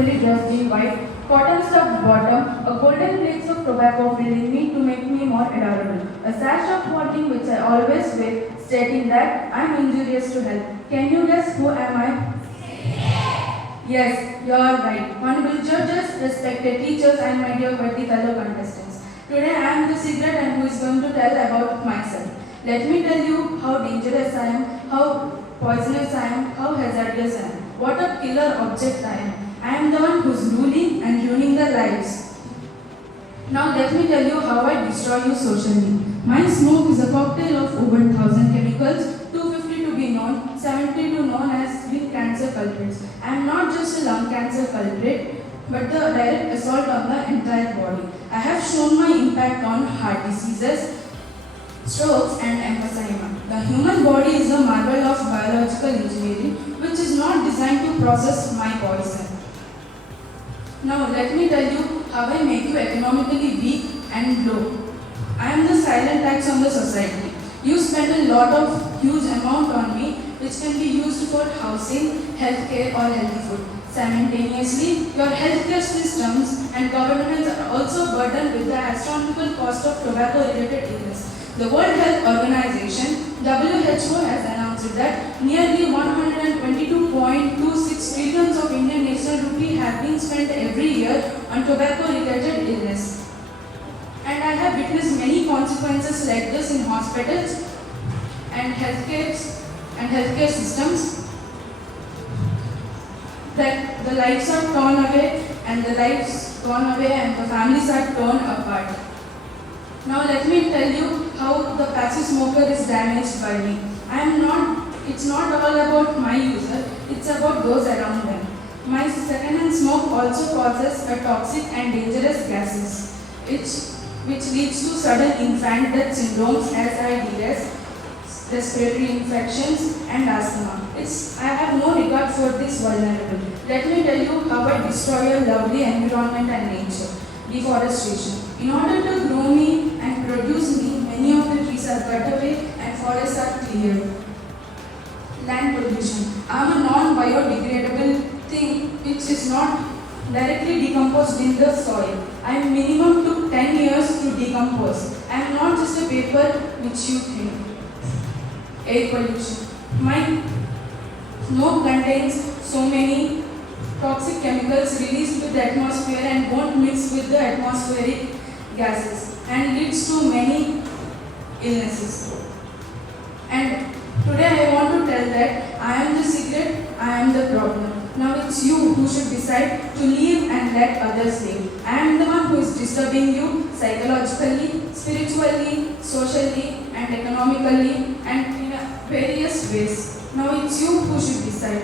beautifully dressed in white, cotton stuffed bottom, a golden flakes of tobacco filling me to make me more adorable, a sash of hoarding which I always wear, stating that I am injurious to health. Can you guess who am I? Yes, you are right. Honorable judges, respected teachers, and my dear worthy fellow contestants. Today I am the cigarette and who is going to tell about myself. Let me tell you how dangerous I am, how poisonous I am, how hazardous I am, what a killer object I am. I am the one who is ruling and ruining their lives. Now let me tell you how I destroy you socially. My smoke is a cocktail of over 1,000 chemicals, 250 to be known, 70 to known as skin cancer culprits. I am not just a lung cancer culprit, but the direct assault on the entire body. I have shown my impact on heart diseases, strokes and emphysema. The human body is a marvel of biological engineering which is not designed to process my poison. Now let me tell you how I make you economically weak and low. I am the silent tax on the society. You spend a lot of huge amount on me which can be used for housing, healthcare or healthy food. Simultaneously, your healthcare systems and governments are also burdened with the astronomical cost of tobacco-related illness. The World Health Organization, WHO, has announced that nearly 122.26 trillions of Indian national rupee have been spent every year on tobacco-related illness. And I have witnessed many consequences like this in hospitals and healthcare systems. That the lives are torn away and the families are torn apart. Now let me tell you how the passive smoker is damaged by me. It's not all about my user, it's about those around them. My secondhand smoke also causes a toxic and dangerous gases, which leads to sudden infant death syndromes as IDS, respiratory infections and asthma. I have no regard for this vulnerable. Let me tell you how I destroy your lovely environment and nature. Deforestation. In order to grow me and produce me, many of the trees are cut away and forests are cleared. Land pollution. I am a non-biodegradable thing which is not directly decomposed in the soil. I am minimum took 10 years to decompose. I am not just a paper which you think. Air pollution. My smoke contains so many toxic chemicals released to the atmosphere and won't mix with the atmospheric gases and leads to many illnesses. And today I want to tell that I am the cigarette, I am the problem. Now it's you who should decide to leave and let others live. I am the one who is disturbing you psychologically, spiritually, socially and economically and in various ways. Now it's you who should decide.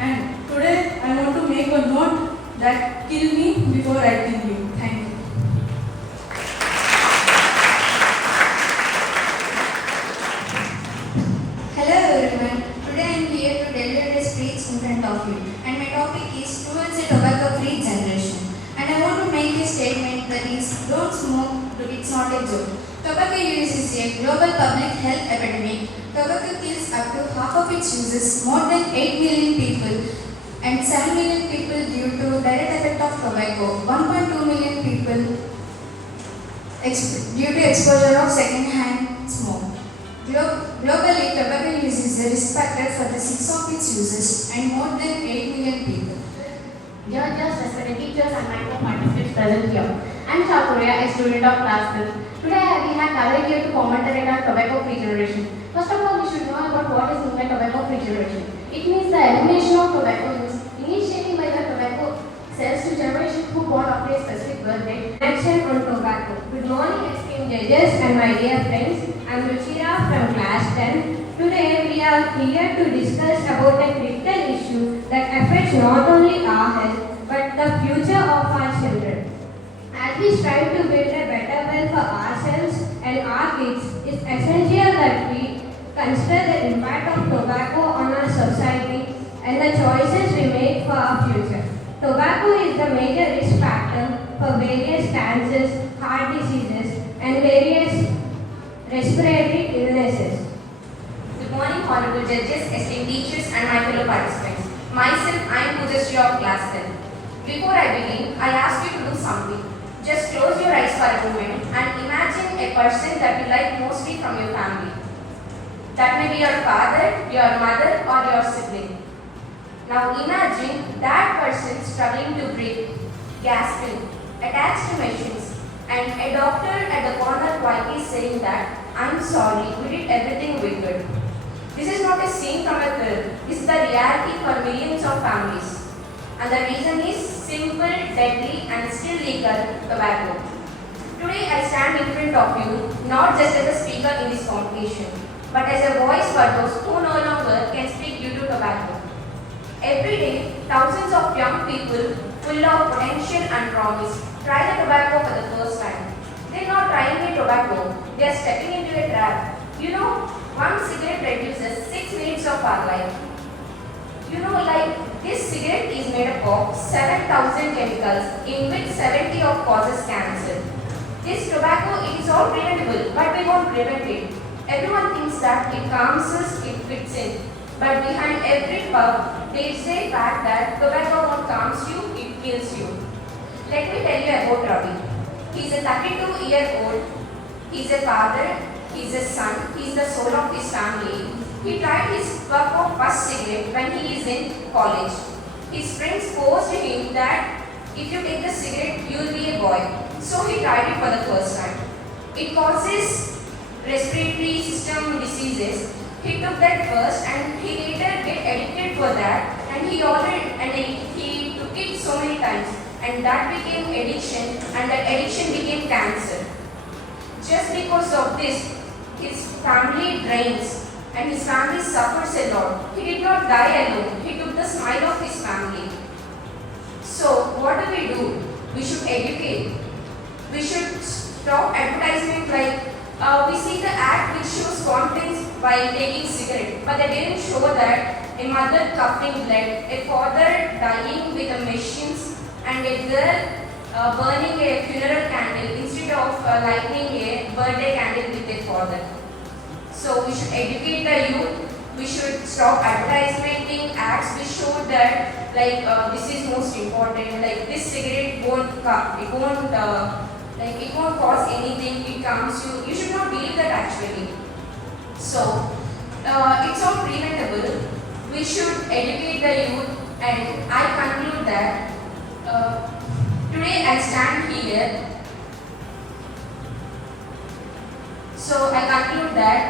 And today I want to make a note that kill me before I kill you. Thank you. Hello everyone. Today I am here to deliver a speech in front of you. And my topic is towards a tobacco-free generation. And I want to make a statement that is, don't smoke, it's not a joke. Tobacco use is a global public health epidemic. Tobacco kills up to half of its users, more than 8 million people, and 7 million people due to direct effect of tobacco, 1.2 million people due to exposure of second-hand smoke. Globally, tobacco use is a risk factor for the 6 of its users and more than 8 million people. Judges, respected teachers and my co-participants present here. I am Chaturya, a student of class 5th. Today we have gathered here to commentate on tobacco-free generation. First of all, we should know about what is meant by tobacco-free generation. It means the elimination of tobacco use, initiating by the tobacco cells to generation who born after a specific birth date. Action on tobacco. Good morning, esteemed judges and my dear friends. I am Ruchira from class 10. Today we are here to discuss about a critical issue that affects not only our health but the future of our children. As we strive to build a better world for ourselves and our kids, it's essential that we consider the impact of tobacco on our society and the choices we make for our future. Tobacco is the major risk factor for various cancers, heart diseases, and various respiratory illnesses. Good morning, honorable judges, esteemed teachers, and my fellow participants. Myself, I am Pujashree of class 10. Before I begin, I ask you to do something. Just close your eyes for a moment and imagine a person that you like mostly from your family. That may be your father, your mother, or your sibling. Now imagine that person struggling to breathe, gasping, attached to machines, and a doctor at the corner quietly saying that, "I'm sorry, we did everything we could." This is not a scene from a film, this is the reality for millions of families. And the reason is simple, deadly, and still legal: tobacco. Today I stand in front of you not just as a speaker in this competition, but as a voice for those who no longer can speak due to tobacco. Every day, thousands of young people full of potential and promise try the tobacco for the first time. They're not trying a tobacco, they are stepping into a trap. You know, one cigarette reduces 6 minutes of our life. You know, like this cigarette is made up of 7,000 chemicals in which 70 of causes cancer. This tobacco, it is all preventable, but we won't prevent it. Everyone thinks that it calms us, it fits in. But behind every puff, there is a fact that tobacco won't calms you, it kills you. Let me tell you about Ravi. He is a 32-year-old. He is a father, he is a son, he is the soul of his family. He tried his puff of first cigarette when he is in college. His friends forced him that if you take the cigarette, you will be a boy. So he tried it for the first time. It causes respiratory system diseases. He took that first and he later get addicted for that, and he took it so many times, and that became addiction, and that addiction became cancer. Just because of this, his family drains and his family suffers a lot. He did not die alone. He took the smile of his family. So what do? We should educate. We should stop advertisement like we see the ad which shows confidence by taking cigarette, but they didn't show that a mother coughing blood, a father dying with the machines, and a girl burning a funeral candle instead of lighting a birthday candle with their father. So we should educate the youth. We should stop advertising ads which show that this is most important. Like this cigarette won't cause anything. It calms you. You should not believe that actually. So it's all preventable. We should educate the youth, and I conclude that today I stand here. So I conclude that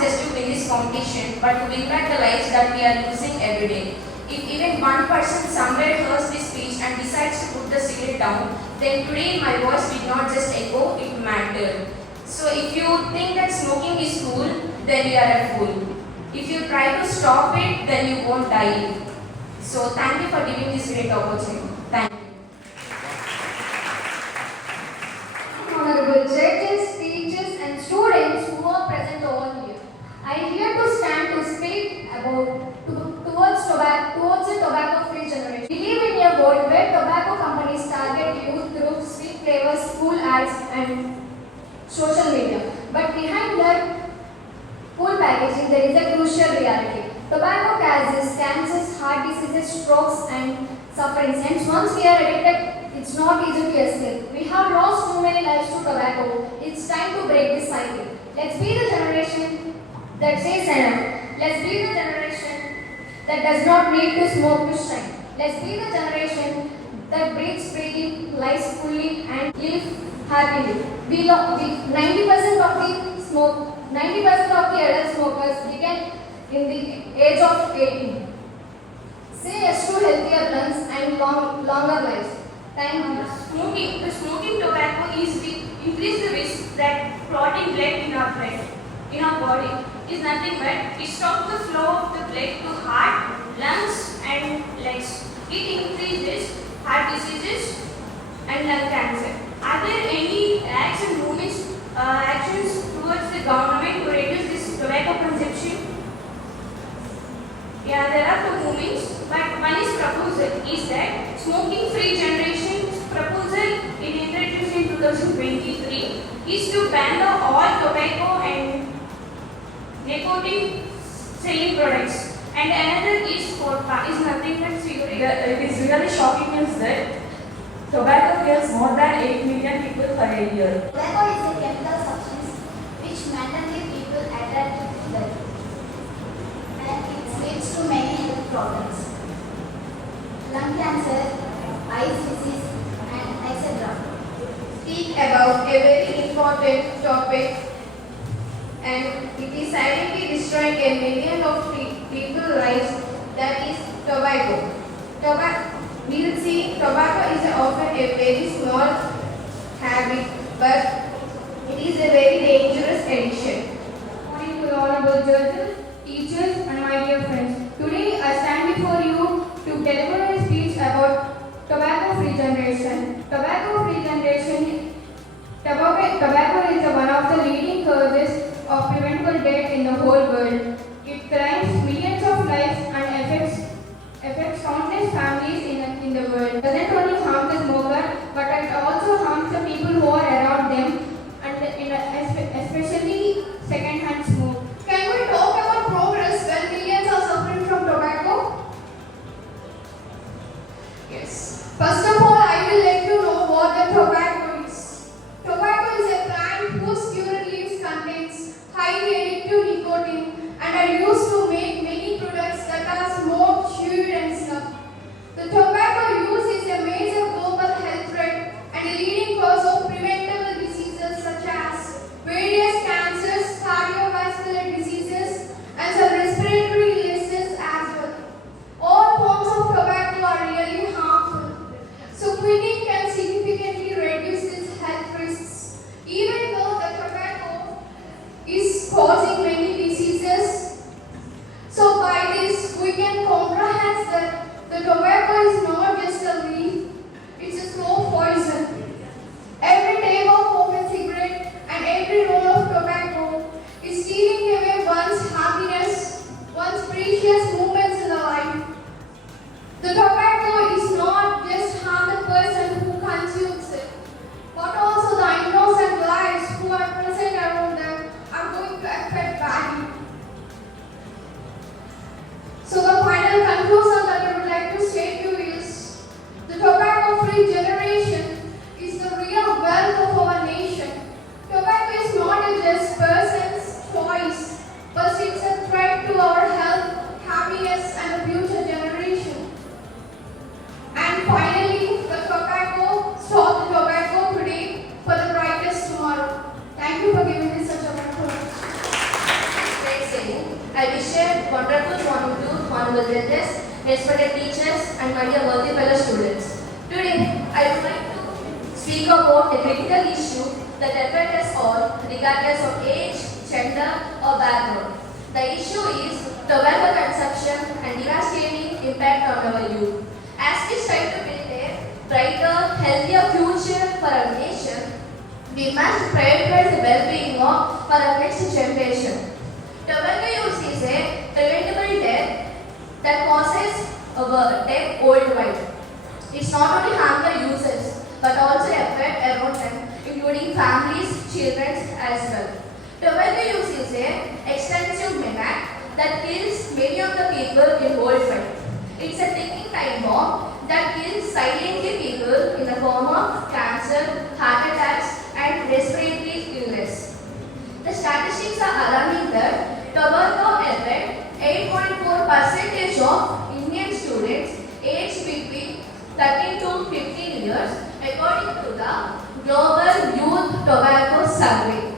just to win this competition, but to win back the lives that we are losing every day. If even one person somewhere hears this speech and decides to put the cigarette down, then today my voice did not just echo, it mattered. So if you think that smoking is cool, then you are a fool. If you try to stop it, then you won't die. So thank you for giving this great opportunity. Thank you. Honorable judges, teachers, and students who are present over here, I am here to stand to speak about towards a tobacco-free generation. We live in a world where tobacco companies target youth through sweet flavors, cool ads, and social media. But behind that cool packaging, there is a crucial reality. Tobacco causes cancers, heart diseases, strokes, and sufferings. And once we are addicted, it's not easy to escape. We have lost too many lives to tobacco. It's time to break this cycle. Let's be the generation that says enough. Let's be the generation that does not need to smoke to shine. Let's be the generation that breathes freely, lives fully, and lives happily. 90% of the adult smokers begin in the age of 18. Say yes to healthier lungs and longer lives. Thank you. The smoking tobacco increase the risk that clotting blood in our body is nothing but it stops the flow of the blood to heart, lungs, and legs. It increases heart diseases and lung cancer. Are there any acts and actions towards the government to reduce this tobacco consumption? Yeah, there are two movements, but one is proposal is that smoking-free generation's proposal it introduced in 2023 is to ban all tobacco and nicotine selling products. and another is is nothing but cigarette. It is really shocking is that tobacco kills more than 8 million people per year. Tobacco is a chemical substance which mentally people attract to that, and it leads to many health problems, lung cancer, eye disease, and etc. Speak about a very important topic, and it is silently destroying a million of people's lives, that is tobacco. We will see tobacco is often a very small habit, but it is a very dangerous addiction. Morning to the honorable judges, teachers, and my dear friends. Today I stand before you to deliver a speech about tobacco-free generation. Tobacco-free generation. Tobacco is one of the leading causes of preventable death in the whole world. It claims millions of lives and affects countless families in the world. It doesn't only harm the smoker, but it also harms the people who are around them, and especially second-hand smoke. Can we talk about progress when millions are suffering from tobacco? Yes. First of all, I will let you know what the tobacco is. Tobacco is a plant whose pure leaves contains highly addictive nicotine and are used to make many products that are smoked, chewed, and snuffed. The tobacco use is a major global health threat and a leading cause of preventable diseases such as various cancers, cardiovascular diseases, and some respiratory illnesses as well. All forms of tobacco are really harmful, so quitting can significantly reduce these health risks. Even though the tobacco is causing many diseases, so by this we can comprehend that the tobacco is not just a leaf, it's a slow poison. Every type of open cigarette and every roll of tobacco is stealing away one's happiness, one's precious moments in the life. The tobacco is not just harm the person who consumes it, but also the innocent lives who are present around them are going to affect badly. So the final conclusion that I would like to state to you is, the tobacco-free generation is the real wealth of our nation. Tobacco is not a just person's choice, but it's a threat to our health, happiness, and the future generation. And finally, stop the tobacco today for the brightest tomorrow. Thank you for giving me such a wonderful Saying, I wish a wonderful morning to honorable judges, respected teachers, and my dear worthy fellow students. Today, I would like to speak about a critical issue that affects us all, regardless of age, gender, or background. The issue is tobacco consumption and devastating impact on our youth. As we strive to build a brighter, healthier future for our nation, we must prioritize the well-being of our next generation. Tobacco use is a preventable death that causes death worldwide. It's not only harm the users, but also affect around them, including families, children as well. Tobacco use is an extensive menace that kills many of the people in worldwide. It's a ticking time bomb that kills silently people in the form of cancer, heart attacks, and respiratory illness. The statistics are alarming that tobacco affects 8.4% of Indian students aged between 13 to 15 years, according to the Global Youth Tobacco Survey.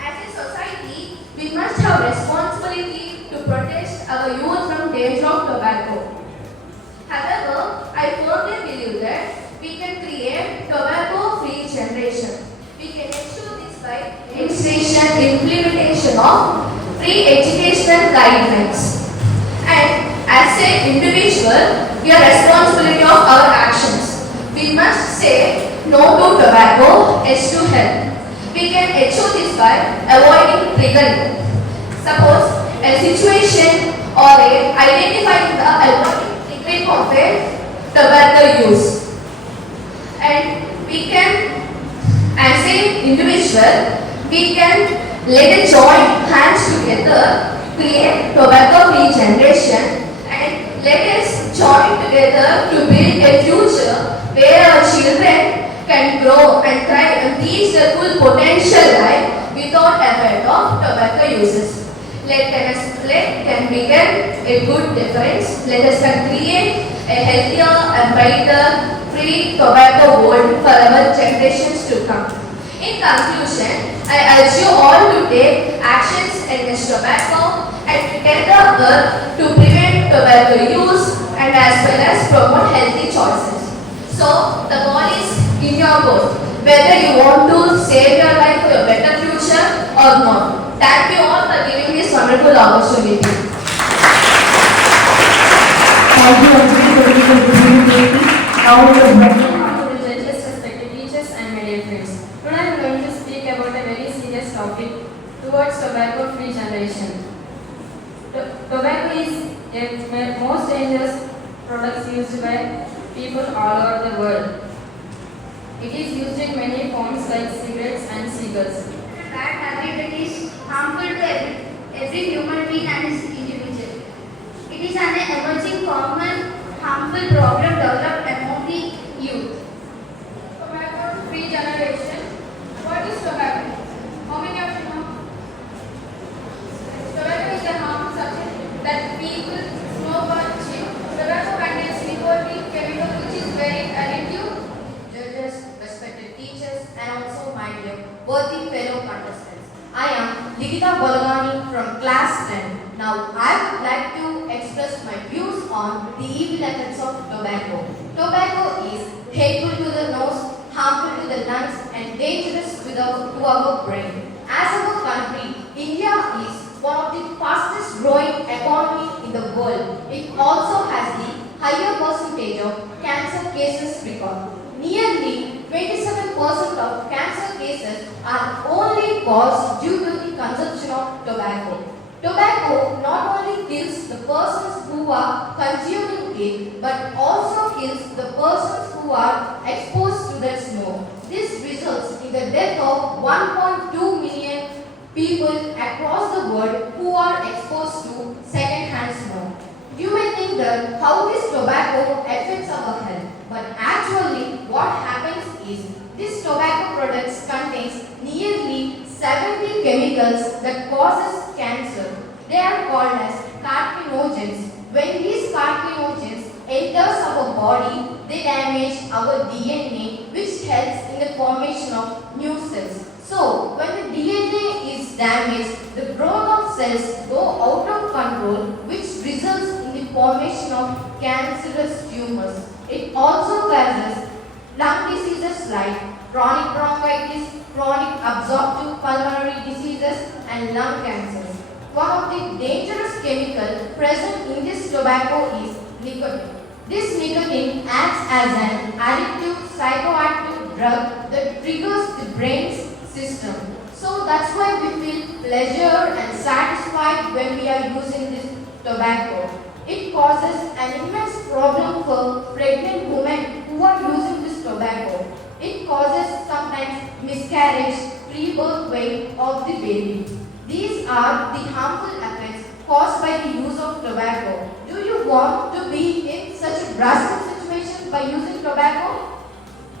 As a society, we must have responsibility to protect our youth from danger of tobacco. However, I firmly believe that we can create tobacco-free generation. We can ensure this by legislation implementation of free educational guidelines. And as an individual, we are responsibility of our actions. We must say no to tobacco, yes to health. We can achieve this by avoiding triggering. Suppose a situation or identifying the avoiding triggering of a tobacco use. And we can, as an individual, we can let us join hands together create tobacco-free generation, and let us join together to build a future where our children can grow and thrive and reach their full potential life without effect of tobacco uses. Let them become a good difference. Let us create a healthier and brighter free tobacco world for our generations to come. In conclusion, I urge you all to take actions against tobacco and together work to prevent tobacco use and as well as promote healthy choices. So, the ball is in your court, whether you want to save your life for a better future or not. Thank you all for giving this wonderful opportunity. Thank you, Anjali, for giving a presentation. Now, the Judges, respected teachers and my dear friends. Today I am going to speak about a very serious topic towards tobacco-free generation. Tobacco is a most dangerous product used by people all over the world. It is used in many forms like cigarettes and cigars. Bad habit that is harmful to every human being and its individual. It is an emerging common harmful problem developed among the youth. Tobacco-free generation. What is tobacco? How many of you know? Tobacco is a harmful substance that people smoke or chew. Tobacco contains nicotine chemical which is very addictive. Judges, respected teachers, and also my dear worthy fellow contestants. I am Likita Balagani from class 10. Now I would like to express my views on the evil effects of tobacco. Tobacco is hateful to the nose, harmful to the lungs, and dangerous to our brain. As our country, India is one of the fastest growing economy in the world. It also has the higher percentage of cancer cases record. Nearly 27% of cancer cases are only caused due to the consumption of tobacco. Tobacco not only kills the persons who are consuming it, but also kills the persons who are exposed to the smoke. This results in the death of 1.2 million people across the world who are exposed to second-hand smoke. You may think that how this tobacco affects our health, but actually what happens is this tobacco products contains nearly 70 chemicals that causes cancer. They are called as carcinogens. When these carcinogens enters our body, they damage our DNA, which helps in the formation of new cells. So, when the DNA is damaged, the growth of cells go out of control, which results in the formation of cancerous tumors. It also causes lung diseases like chronic bronchitis, chronic obstructive pulmonary diseases, and lung cancers. One of the dangerous chemicals present in this tobacco is nicotine. This nicotine acts as an addictive psychoactive drug that triggers the brain's system. So that's why we feel pleasure and satisfied when we are using this tobacco. It causes an immense problem for pregnant women who are using this tobacco. It causes sometimes miscarriage, pre-birth weight of the baby. These are the harmful effects caused by the use of tobacco. Do you want to be in such a drastic situation by using tobacco?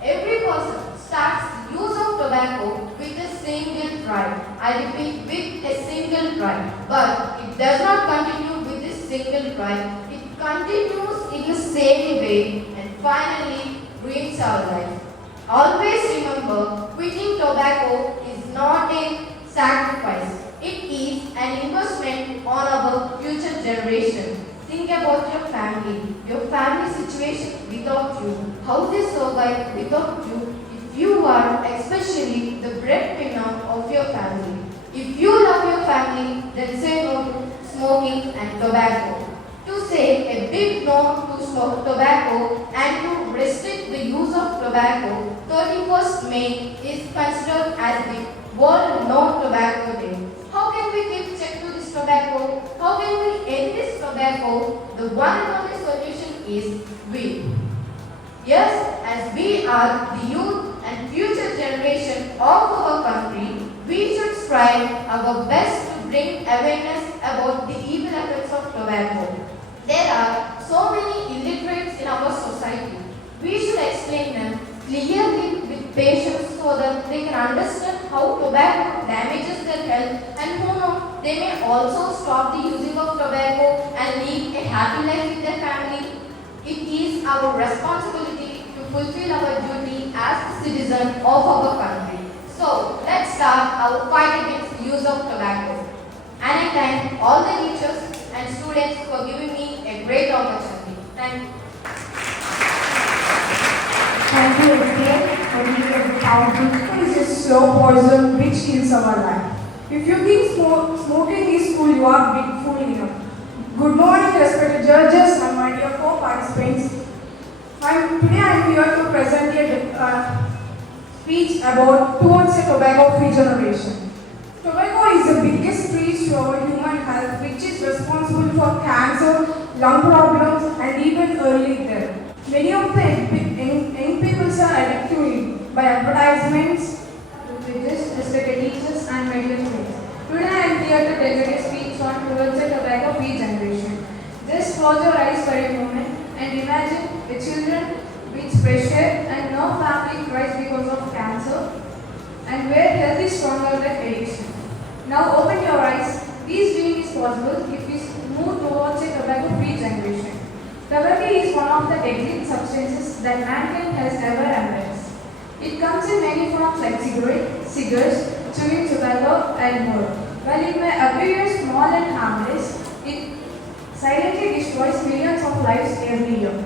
Every person starts the use of tobacco with a single try. I repeat, with a single try. But it does not continue with this single try. It continues in the same way and finally ruins our life. Always remember, quitting tobacco is not a sacrifice. It is an investment on our future generation. Think about your family situation without you, how they survive without you, if you are especially the breadwinner of your family. If you love your family, then say no to smoking and tobacco. To say a big no to tobacco and to restrict the use of tobacco, 31st May is considered as the World No Tobacco Day. How can we keep check to this tobacco? How can we end this tobacco? The one and only solution is we. Yes, as we are the youth and future generation of our country, we should strive our best to bring awareness about the evil effects of tobacco. There are so many illiterates in our society. We should explain them clearly with patience so that they can understand how tobacco damages their health, and who know, they may also stop the using of tobacco and live a happy life with their family. It is our responsibility to fulfill our duty as citizens of our country. So, let's start our fight against the use of tobacco. And I thank all the teachers and students for giving me a great opportunity. Thank you. Thank you, SK, for being a powerful. Tobacco is a slow poison which kills our life. If you think smoking is cool, you are big fooling enough. Good morning, respected judges and my dear co-participants. Today I am here to present a speech about towards a tobacco-free generation. Tobacco is the biggest threat to our human health, which is responsible for cancer, lung problems, and even early death. Many of the young people are addicted to it by advertisements, respected teachers, and my dear friends. Today I am here to deliver a speech on towards a tobacco-free generation. Just close your eyes for a moment and imagine the children with pressure and no family cries because of cancer, and where health is stronger than addiction. Now open your eyes. This dream is possible if we move towards a tobacco-free generation. Tobacco is one of the deadly substances that mankind has ever embraced. It comes in many forms like cigars, chewing tobacco, and more. While it may appear small and harmless, it silently destroys millions of lives every year.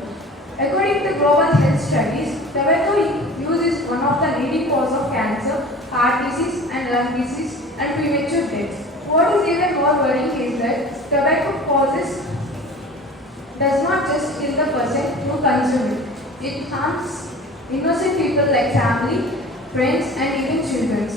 According to global health studies, tobacco use is one of the leading causes of cancer, heart disease, and lung disease, and premature death. What is even more worrying is that tobacco does not just kill the person who consumes it. It harms innocent people like family, friends, and even children.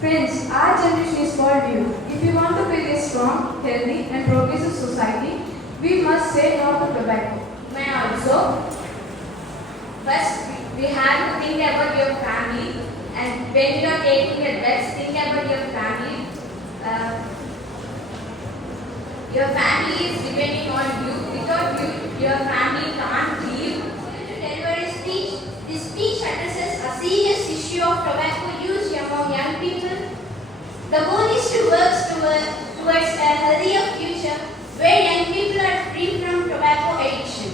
Friends, our generation is called you. If we want to build a strong, healthy, and progressive society, we must say no to tobacco. May I also? First, we have to think about your family, and when you are taking a drugs, think about your family. Your family is depending on you. Without you, your family can't live. To deliver a speech, this speech addresses a serious issue of tobacco use among young people. The goal is to work towards a healthier future where young people are free from tobacco addiction.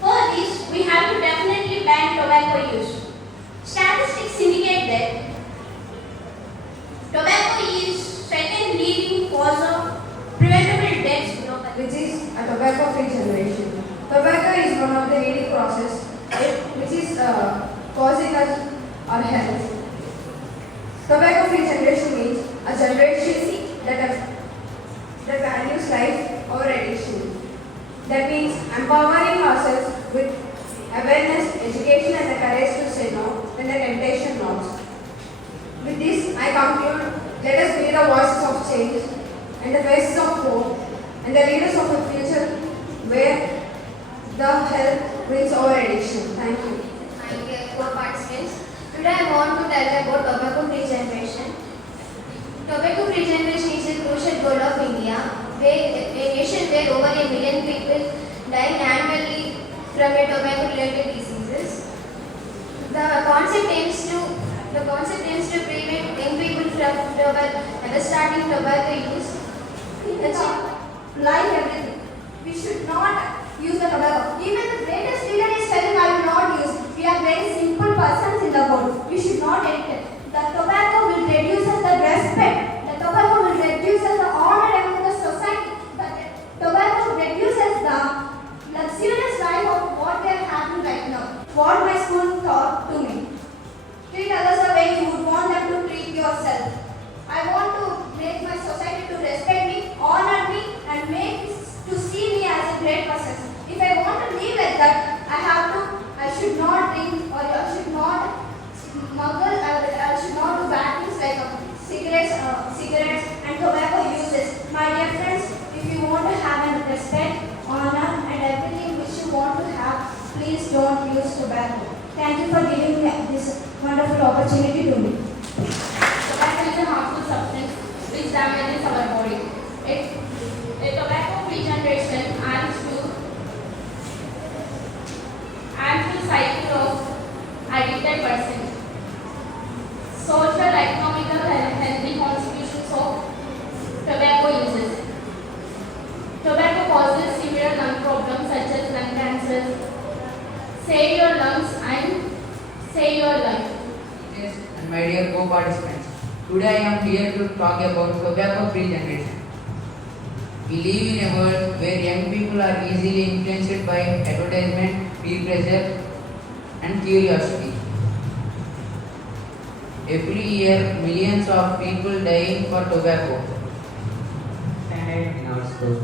For this, we have to definitely ban tobacco use. Statistics indicate that tobacco is second leading cause of preventable deaths globally. Which is a tobacco-free generation. Tobacco is one of the leading causes which is causing us our health. Tobacco-free generation means a generation that values life over addiction. That means empowering ourselves with awareness, education, and the courage to say no when the temptation knocks. With this, I conclude, let us be the voices of change and the faces of hope and the leaders of the future where the health wins over addiction. Thank you. My dear co-participants, today I want to tell about tobacco-free generation. Tobacco-free generation is a crucial goal of India, a nation where over 1 million people die annually from tobacco-related diseases. The concept aims to prevent young people from ever starting tobacco use. Like everything, we should not use the tobacco. Even the greatest leader is telling I will not use. We are very simple persons in the world. We should not addict it. The tobacco will reduce us the respect. The tobacco will reduce us the honor among the society. The tobacco reduces the luxurious life of what we are having right now. What my school taught to me. Treat others the way you would want them to treat yourself. I want to make my society to respect me, honor me, and make to see me as a great person. If I want to live like that, I should not drink or I should not smuggle, I should not do bad things like cigarettes and tobacco uses. My dear friends, if you want to have respect, honor, and everything which you want to have, please don't use tobacco. Thank you for giving me this wonderful opportunity to me. Tobacco is a harmful substance which damages our body. A tobacco-free generation adds to cycle of addicted person. Social, economical, and healthy consequences of tobacco uses. Tobacco causes severe lung problems such as lung cancer. Save your lungs and save your life. Yes, and my dear co-participants, today I am here to talk about tobacco-free generation. We live in a world where young people are easily influenced by advertisement, peer pressure, and curiosity. Every year, millions of people dying for tobacco. Standard in our school.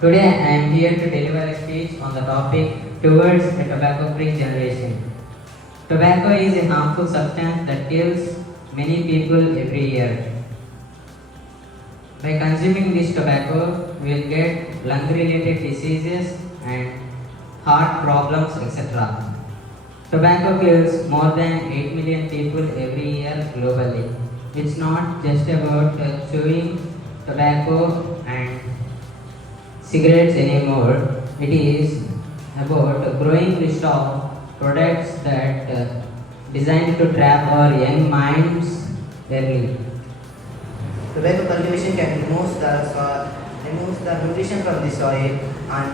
Today I am here to deliver a speech on the topic towards a tobacco-free generation. Tobacco is a harmful substance that kills many people every year. By consuming this tobacco, we will get lung-related diseases and heart problems, etc. Tobacco kills more than 8 million people every year globally. It's not just about chewing tobacco and cigarettes anymore. It is about a growing list of products that designed to trap our young minds early. Tobacco cultivation can remove the nutrition from the soil and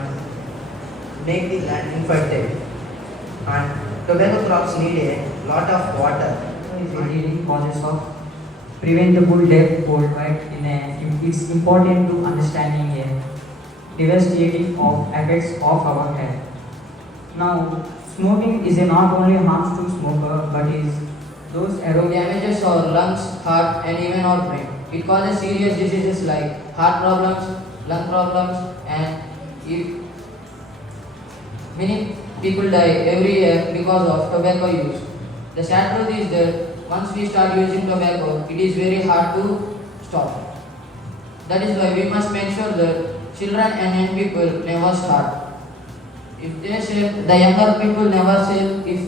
make the land infertile. And tobacco crops need a lot of water. Is a leading causes of preventable death worldwide. It's important to understanding a devastating of effects of our health. Now, smoking is not only harms to smoker, but is those Damages our lungs, heart, and even our brain. It causes serious diseases like heart problems, lung problems, and many people die every year because of tobacco use. The sad truth is that once we start using tobacco, it is very hard to stop. That is why we must make sure that children and young people never start. If they say, the younger people never say, if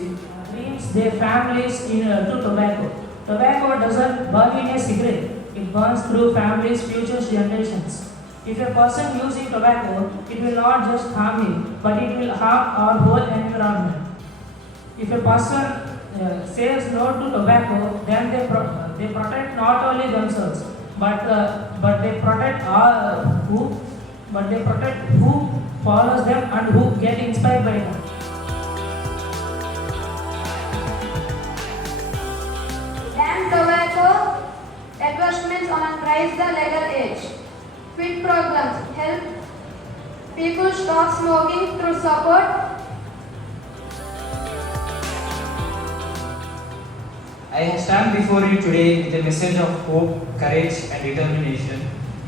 brings their families to tobacco. Tobacco doesn't burn in a cigarette, it burns through families' future generations. If a person using tobacco, it will not just harm him, but it will harm our whole environment. If a person says no to tobacco, then they protect not only themselves, but they protect who follows them and who get inspired by them. Ban tobacco, advertisements on raise the legal age. Quit programs help people stop smoking through support. I stand before you today with a message of hope, courage, and determination.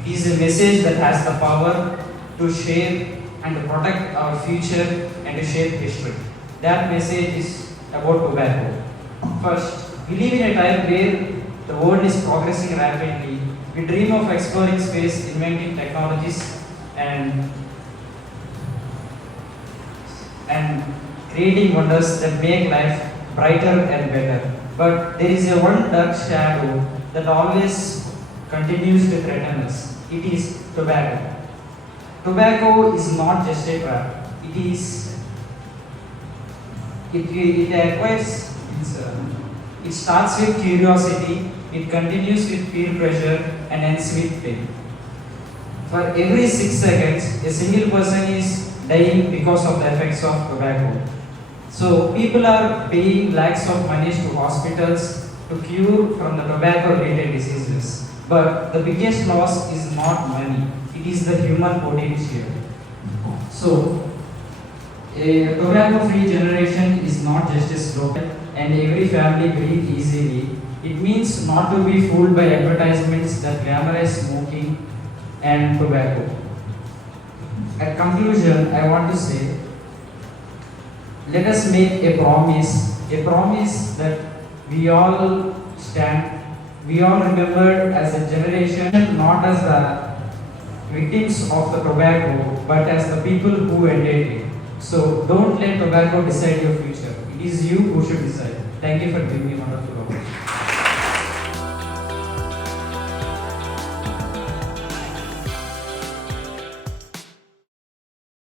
It is a message that has the power to shape and to protect our future and to shape history. That message is about tobacco. First, we live in a time where the world is progressing rapidly. We dream of exploring space, inventing technologies, and creating wonders that make life brighter and better. But there is a one dark shadow that always continues to threaten us. It is tobacco. Tobacco is not just a trap. It starts with curiosity, it continues with peer pressure, and ends with pain. For every 6 seconds, a single person is dying because of the effects of tobacco. So people are paying lakhs of money to hospitals to cure from the tobacco-related diseases. But the biggest loss is not money; it is the human potential. So a tobacco-free generation is not just a slogan, and every family breathe easily. It means not to be fooled by advertisements that glamorize smoking and tobacco. At conclusion, I want to say, let us make a promise that we all remember as a generation, not as the victims of the tobacco, but as the people who ended it. So don't let tobacco decide your future. It is you who should decide. Thank you for giving me a wonderful opportunity.